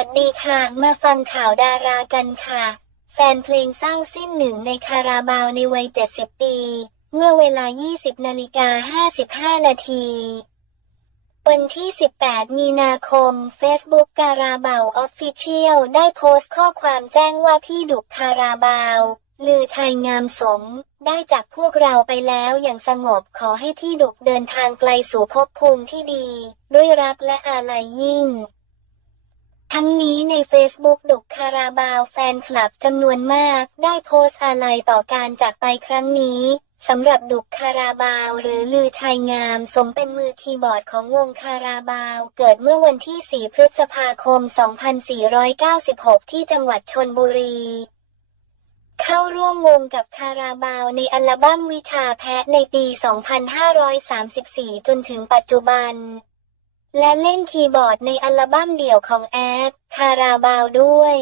วัสดีค่ะ มาฟังข่าวดารากันค่ะ แฟนเพลงเศร้าสิ้นหนึ่งในคาราบาวในวัย 70 ปี เมื่อเวลา 20นาฬิกา55 นาที วันที่ 18 มีนาคม Facebook คาราบาวออฟฟิเชียลได้โพสต์ข้อความแจ้งว่าพี่ดุกคาราบาว ลือชัยงามสม ได้จากพวกเราไปแล้วอย่างสงบขอให้พี่ดุกเดินทางไกลสู่ภพภูมิที่ดี ด้วยรักและอาลัยยิ่ง ทั้งนี้ใน Facebook ดุกคาราบาวแฟนคลับจำนวนมาก ได้โพสต์อาลัยต่อการจากไปครั้งนี้สำหรับดุกคาราบาวหรือลือชัยงามสมเป็นมือคีย์บอร์ดของวงคาราบาว เกิดเมื่อวันที่ 4 พฤษภาคม 2496 ที่จังหวัดชนบุรี เข้าร่วมวงกับคาราบาวในอัลบั้มวิชาแพะในปี 2534 จนถึงปัจจุบัน และเล่นคีย์บอร์ดในอัลบั้มเดี่ยวของแอดคาราบาวด้วย